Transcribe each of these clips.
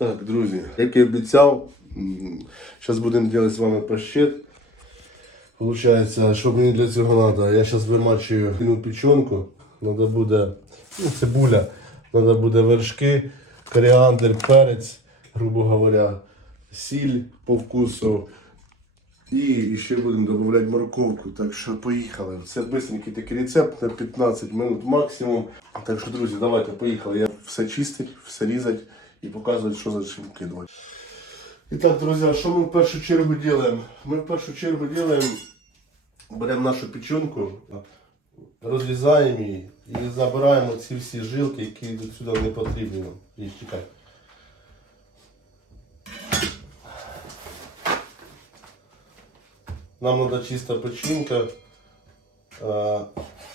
Так, друзі, як і обіцяв, зараз будемо робити з вами паштет. Получається, що мені для цього треба? Я зараз вимачую кину печенку. Треба буде ну, цибуля, треба буде вершки, коріандр, перець, грубо говоря, сіль по вкусу. І ще будемо додавати морковку. Так що поїхали. Це бистренький такий рецепт на 15 минут максимум. Так що, друзі, давайте поїхали. Я все чистить, все різать і показувати, що за чим вкидувати. І так, друзі, що ми в першу чергу робимо? Ми в першу чергу робимо, беремо нашу печенку, розрізаємо її і забираємо ці всі жилки, які йдуть сюди не потрібні. І чекай. Нам треба чиста печінка е,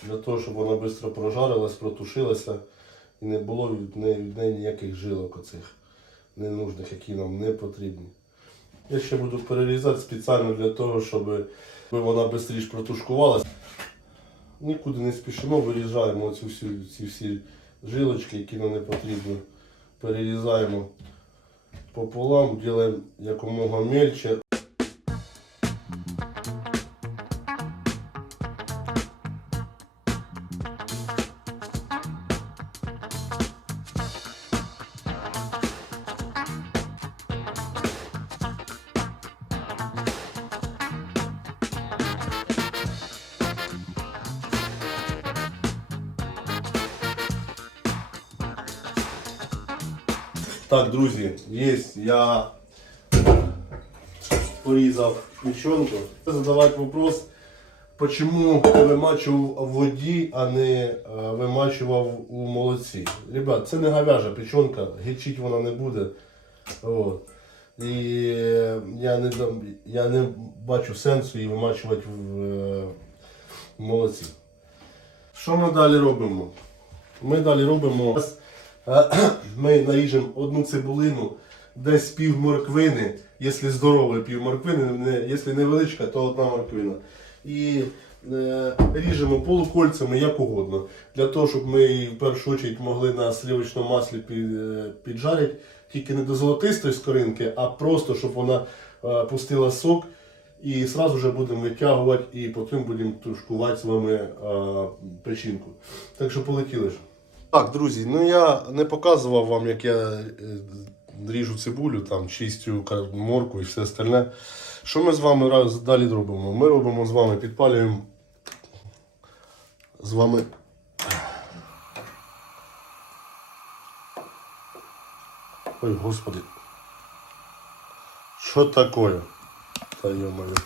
для того, щоб вона швидко прожарилась, протушилася не було від неї, від неї ніяких жилок оцих ненужних, які нам не потрібні. Я ще буду перерізати спеціально для того, щоб вона швидше протушкувалася. Нікуди не спішимо, вирізаємо оцю всю, ці всі жилочки, які нам не потрібні. Перерізаємо пополам, робимо якомога мельче. Друзі, є, я порізав печенку. Задавати вопрос, чому вимачував в воді, а не е, вимачував у молоці. Ребят, це не говяжа печенка, гірчить вона не буде. От. І е, я не, я не бачу сенсу її вимачувати в, е, в молоці. Що ми далі робимо? Ми далі робимо. Ми наріжемо одну цибулину, десь пів морквини, якщо здоровий пів морквини, якщо невеличка, то одна морквина. І е, ріжемо полукольцями як угодно. Для того, щоб ми в першу чергу могли на сливочному маслі під, е, піджарити, тільки не до золотистої скоринки, а просто, щоб вона е, пустила сок. І одразу вже будемо витягувати і потім будемо тушкувати з вами е, печінку. Так що полетіли ж. Так, друзі, ну я не показував вам, як я е, ріжу цибулю, там, чистю морку і все остальне. Що ми з вами далі робимо? Ми робимо з вами, підпалюємо з вами. Ой, господи. Що таке? Та ё-моё.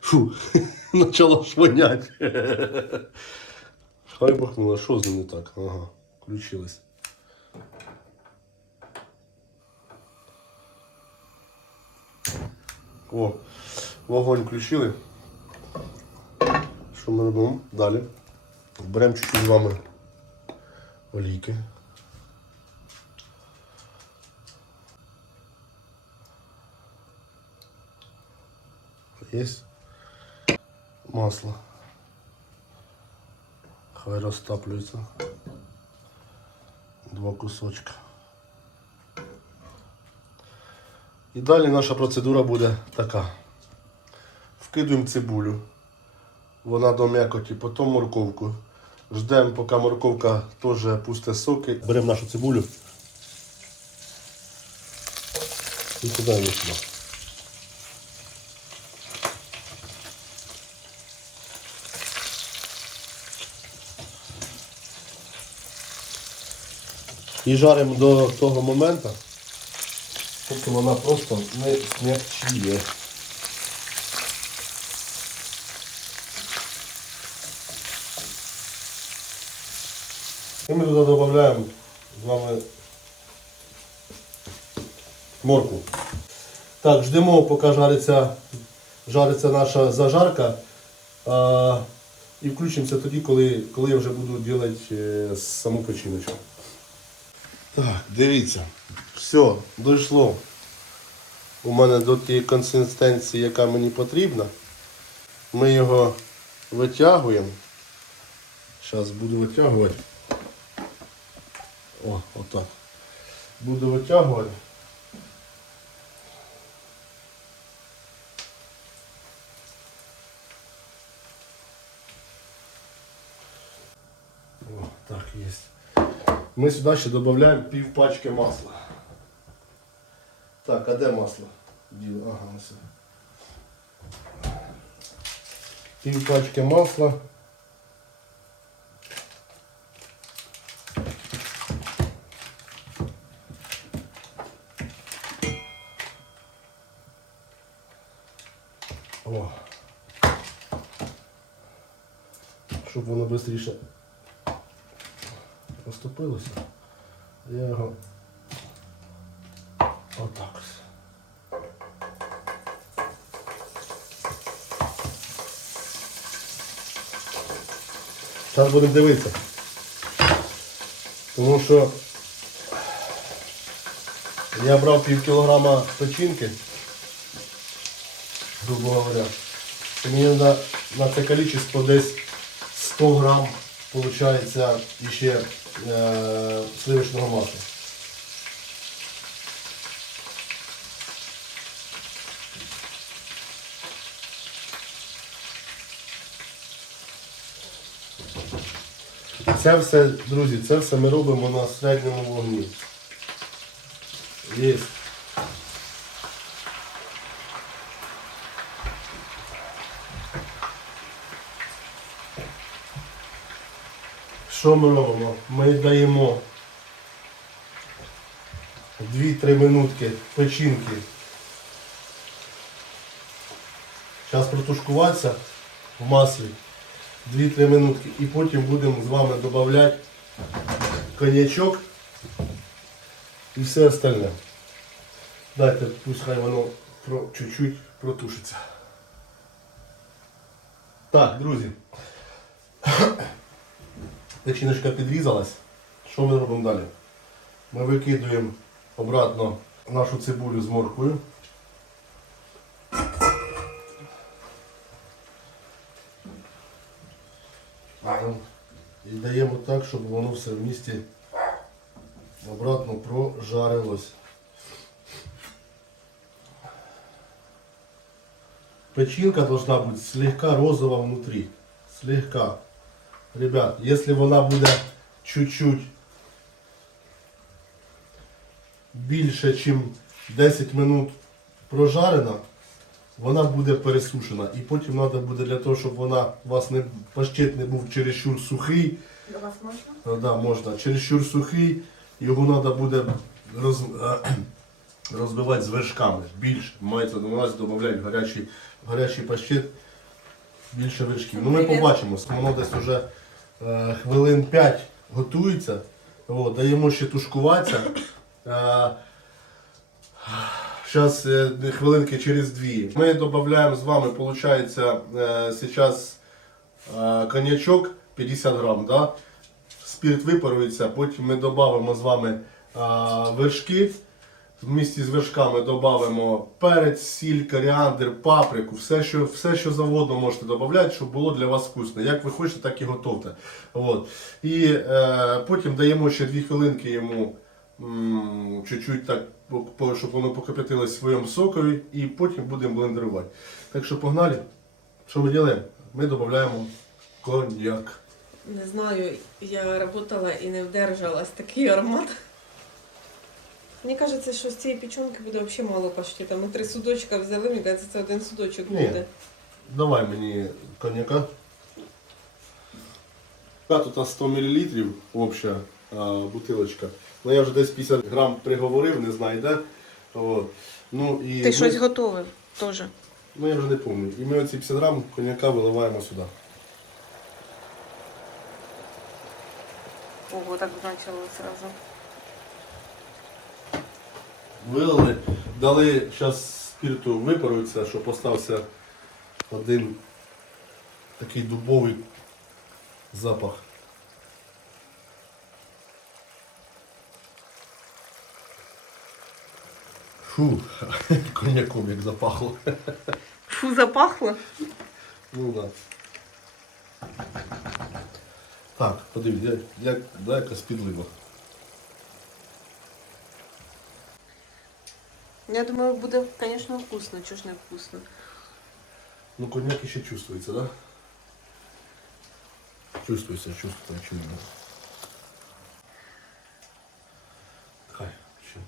Фу, начало швонять. Хай бахнула, що з ним не так? Ага, включилось. О, вогонь включили. Що ми робимо? Далі. Беремо чуть-чуть з вами олійки. Есть масло. Хай розтаплюється. Два кусочка. І далі наша процедура буде така. Вкидуємо цибулю. Вона до м'якоті, потім морковку. Ждемо, поки морковка теж пусте соки. Беремо нашу цибулю. І кидаємо сюди. І жаримо до того моменту, поки вона просто не смягчіє. І ми туди додаємо з вами морку. Так, ждемо, поки жариться, жариться наша зажарка. А, і включимося тоді, коли, коли я вже буду робити е, саму печіночку. Так, дивіться. Все, дійшло у мене до тієї консистенції, яка мені потрібна. Ми його витягуємо. Зараз буду витягувати. О, отак. Буду витягувати. О, так, есть. Ми сюди ще додаємо пів пачки масла. Так, а де масло? Діло, ага, ось. Пів пачки масла. О. Щоб воно швидше розтопилося. Я його отак. Зараз будемо дивитися. Тому що я брав пів кілограма печінки, грубо говоря. І мені на, на це кількість десь 100 грам виходить ще е, сливочного масла. Це все, друзі, це все ми робимо на середньому вогні. Є. Що ми робимо? Ми даємо 2-3 минутки печінки. Зараз протушкуватися в маслі 2-3 минутки і потім будемо з вами додавати коньячок і все остальне. Дайте, пусть хай воно чуть-чуть протушиться. Так, друзі. Печіночка підрізалась. Що ми робимо далі? Ми викидуємо обратно нашу цибулю з морквою. І даємо так, щоб воно все в місті обратно прожарилось. Печінка должна бути слегка розова внутрі. Слегка. Ребят, если вона буде чуть-чуть більше, ніж 10 минут прожарена, вона буде пересушена. І потім треба буде для того, щоб вона у вас не паштет не був чересчур сухий. До вас можна? Да, можна. Чересчур сухий, його треба буде роз, е, розбивати з вершками. Більше. Мається на увазі додати гарячий, гарячий паштет, більше вершків. Ну ми побачимо. Воно десь вже е, хвилин 5 готується. О, даємо ще тушкуватися. Е, Зараз хвилинки через дві. Ми додаємо з вами, виходить, зараз е, коньячок 50 грам. Да? Спірт випарується, потім ми додамо з вами вершки. В місті з вершками додамо перець, сіль, коріандр, паприку, все що, все, що завгодно можете додати, щоб було для вас вкусно. Як ви хочете, так і готовте. От. І е, потім даємо ще 2 хвилинки йому чуть-чуть так, щоб воно покипятилось в своєму сокові, і потім будемо блендерувати. Так що погнали. Що ми робимо? Ми додаємо коньяк. Не знаю, я працювала і не вдержалась такий аромат. Мені кажеться, що з цієї печінки буде взагалі мало паштета. Ми три судочка взяли, мені кажеться, це один судочок Ні. буде. Давай мені коньяка. Та тут 100 мл обща а, бутилочка. Ну я вже десь 50 грам приговорив, не знаю, де. От. Ну, і Ти ми- щось готовив теж. Ну я вже не пам'ятаю. І ми оці 50 грам коньяка виливаємо сюди. Ого, так почало зразу. Вилили, дали зараз спирту випарується, щоб остався один такий дубовий запах. Фу, коньяком як запахло. Фу, запахло. Ну да. Так, подивіться, як, як, да, яка спідлива. Я думаю, буде, звісно, вкусно, чого ж не вкусно. Ну, коньяк еще чувствуется, да? Чувствуется, чувствуется, очевидно. Хай, ще.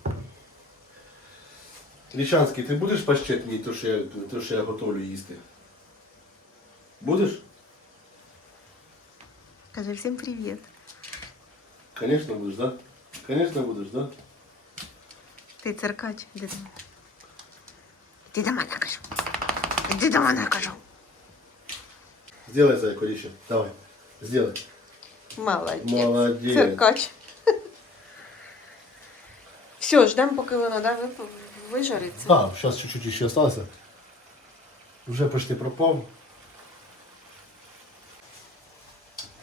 Лічанський, ти будеш пащет мені, то, що я, то, що я готовлю їсти? Будеш? Каже, всім привіт. Конечно будеш, да? Конечно будеш, да? Ти циркач, іди до мене. Іди до мене, кажу. Іди до мене, кажу. Сделай зайку еще. Давай. Сделай. Молодець. Молодець. Циркач. Все, ждемо, поки воно да, вип- вижариться. Да, сейчас чуть-чуть еще осталось. Уже почти пропав.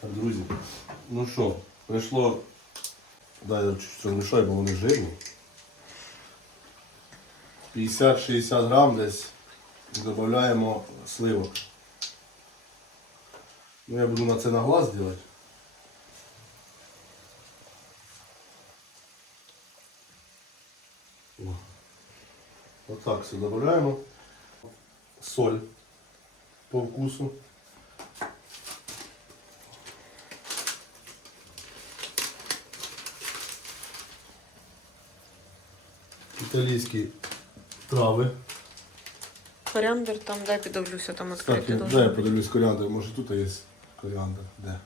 Так, друзі, ну що, прийшло. Да, я чуть-чуть розмішаю, бо вони жирні. 50-60 грам десь додаємо сливок. Ну я буду на це на глаз делать. Вот так все добавляємо. Соль по вкусу. Італійські трави. Коріандр там, дай піддивлюся, там відкрити должен де я подивлюсь коріандр, може тут є коріандр. Де?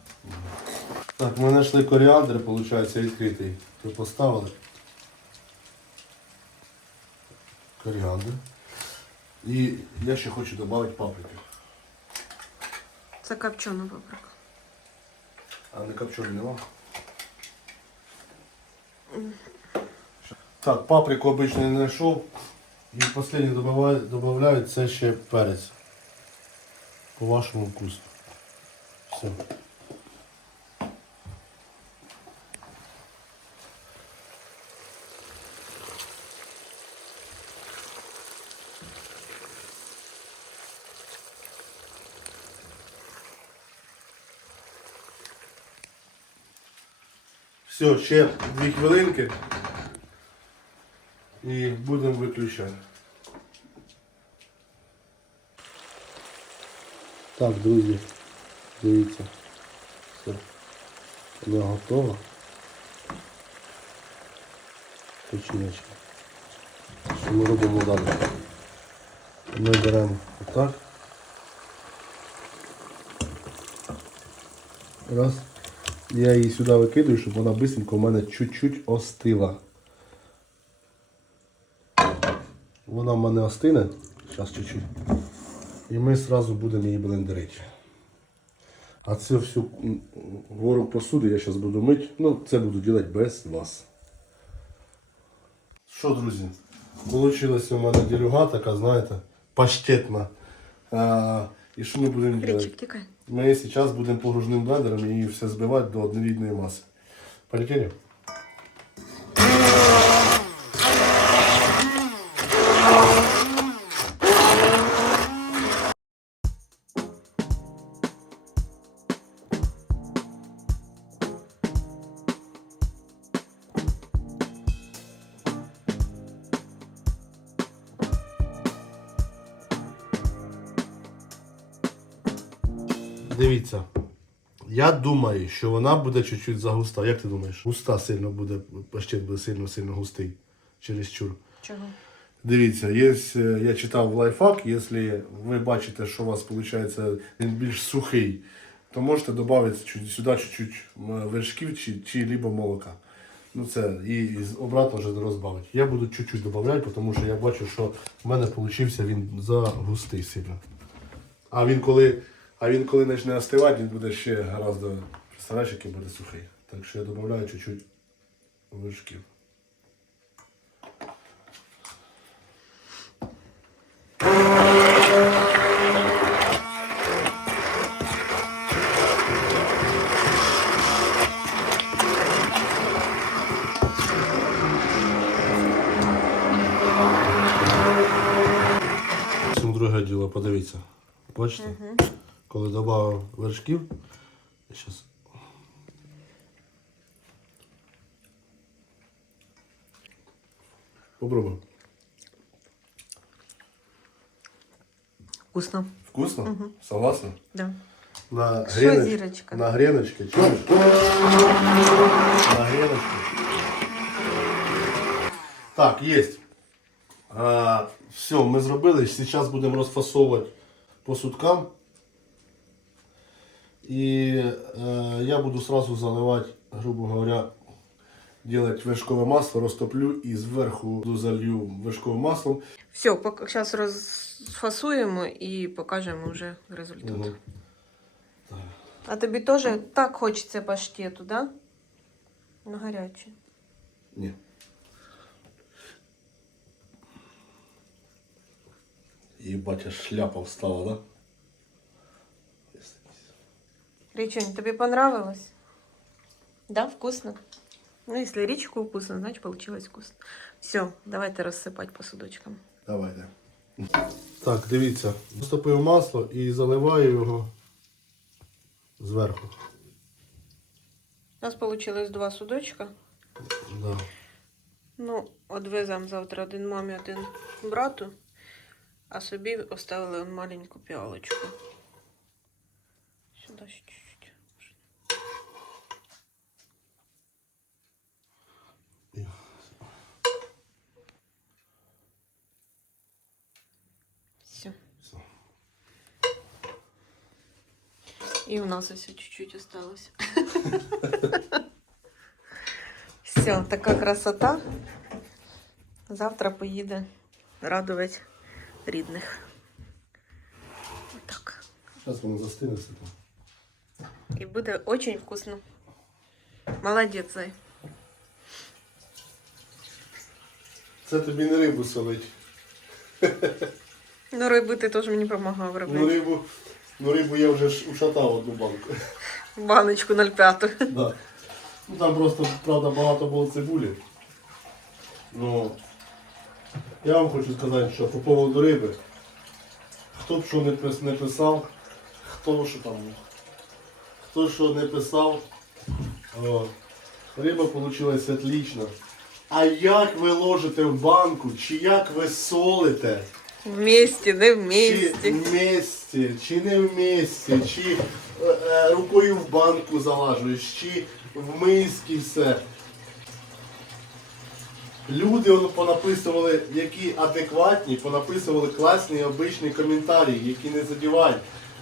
Так, ми знайшли коріандр, виходить, відкритий. То поставили. Коріандр. І я ще хочу додати паприки. Це копчена паприка. А не копчений нема? Так, паприку обично не знайшов. І останнє добавляють це ще перець. По вашому вкусу. Все. Все, ще дві хвилинки. І будемо виключати. Так, друзі, дивіться. Все. Воно готово. Печіночка. Що ми робимо далі? Ми беремо отак. Раз. Я її сюди викидаю, щоб вона быстренько у мене чуть-чуть остила. Вона в мене остине. Зараз чуть-чуть. І ми одразу будемо її блендерити. А це всю гору посуди я зараз буду мити. Ну, це буду робити без вас. Що, друзі? Получилася у мене ділюга така, знаєте, паштетна. А, і що ми будемо робити? Ми зараз будемо погружним блендером її все збивати до однорідної маси. Полетели? Дивіться. Я думаю, що вона буде чуть-чуть загуста. Як ти думаєш? Густа сильно буде, паштет буде сильно-сильно густий. Чересчур. Чого? Дивіться, є, е, я читав лайфхак, якщо ви бачите, що у вас виходить він більш сухий, то можете додати сюди чуть-чуть вершків чи, чи либо молока. Ну це і, і обратно вже розбавити. Я буду чуть-чуть додавати, тому що я бачу, що в мене вийшов він загустий сильно. А він коли, а він коли почне остивати, він буде ще гораздо представляєш, який буде сухий. Так що я додаю чуть-чуть вершків. Друге діло, подивіться. Бачите? коли додав вершків, зараз. Попробуй. Вкусно. Вкусно? Угу. Согласна? Да. На Що На греночке. На греночке. Так, є. А, все, ми зробили. Зараз будемо розфасовувати по суткам. І е, я буду сразу заливати, грубо говоря, делать вершкове масло, розтоплю і зверху залью вершковим маслом. Все, поки зараз розфасуємо і покажемо вже результат. Мгм. А тобі теж так хочеться паштету, да? На гаряче. Ні. Ебать, аж шляпа встала, да? Річунь, тобі понравилось? Да, вкусно? Ну, если речку вкусно, значит получилось вкусно. Все, давайте розсипати по судочкам. Давайте. Так, дивіться, розтопив масло і заливаю його зверху. У нас получилось два судочка. Да. Ну, одвеземо завтра один мамі, один брату, а собі оставили маленьку піалочку. Сюди ще чуть-чуть. І- Все. Все. І у нас ось чуть-чуть осталось. Все, така красота. Завтра поїде радувати рідних. Так. Зараз воно застине все там. І буде дуже вкусно. Молодець, Зай. Це тобі не рибу солить. Ну, риби ти теж мені допомагав Ну рибу, ну рибу я вже ж ушатав одну банку. Баночку 0,5. Да. Ну там просто, правда, багато було цибулі. Ну, я вам хочу сказати, що по поводу риби, хто б що не, писав, хто що там, хто що не писав, о, риба вийшла отлично. А як ви ложите в банку, чи як ви солите? Вместе, не Чи вместе. вместе, чи не вместе, чи е, е, рукою в банку залажуєш, чи в миски все. Люди воно понаписували, які адекватні, понаписували класні обичні коментарі, які не задівають.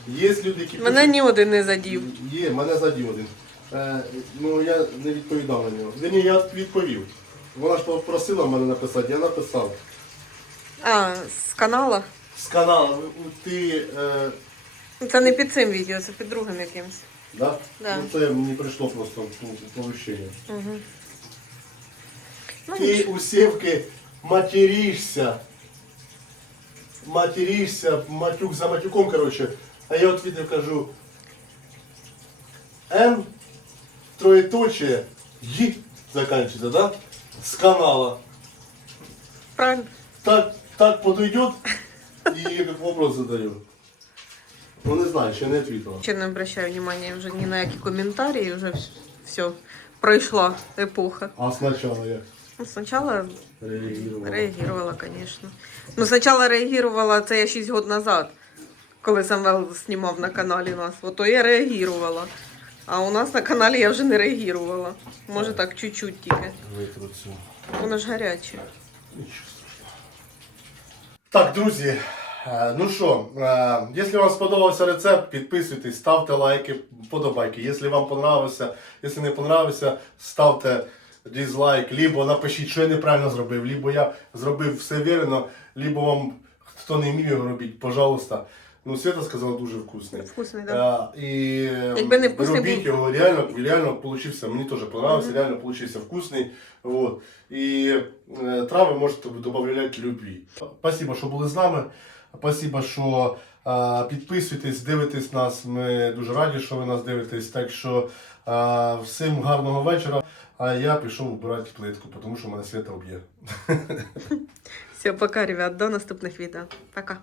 Є люди, які Мене ні один не задів. Є, мене задів один. Е, ну я не відповідав на нього. Ні, я відповів. Вона ж попросила мене написати, я написав. А, з канала? З каналу ти. Е, Це не під цим відео, це під другим якимось. Да? Да. Ну це мені прийшло просто повищення. Угу. Ну, Ти у Сєвки материшся. Материшся, матюк за матюком, короче. А я от відео кажу. Н, троєточие, Й заканчивается, да? С канала. Правильно. Так, так подойдет и как вопрос задаю. Ну не знаю, ще не ответила. Ще не обращаю внимания вже ні на які коментарі, вже все, пройшла епоха. А сначала я Ну, спочатку реагировала. реагувала, звісно. Ну, спочатку реагувала, це я 6 років назад, коли Самвел знімав на каналі нас. Ото я реагувала. А у нас на каналі я вже не реагувала. Може так, чуть-чуть тільки. Витру цю. Воно ж гаряче. Нічого. Так, друзі. е, Ну що, е, якщо вам сподобався рецепт, підписуйтесь, ставте лайки, подобайки. Якщо вам понравився, якщо не понравився, ставте дизлайк, либо напишіть, що я неправильно зробив, либо я зробив все вірно, либо вам хто не вміє робити, пожалуйста. Ну, Свята сказала дуже вкусний. Вкусний, так? Е, І Якби не вкусний робіть був. його, реально, реально получився. Мені теж понравився, реально получився вкусний. Вот. І е, трави можете додати любі. Спасибо, що були з нами. Спасибо, що е, підписуєтесь, дивитесь нас. Ми дуже раді, що ви нас дивитесь. Так що е, всім гарного вечора. А я пішов вбирати плитку, тому що мене свята вб'є. Все, пока, ребят, до наступних відео. Пока.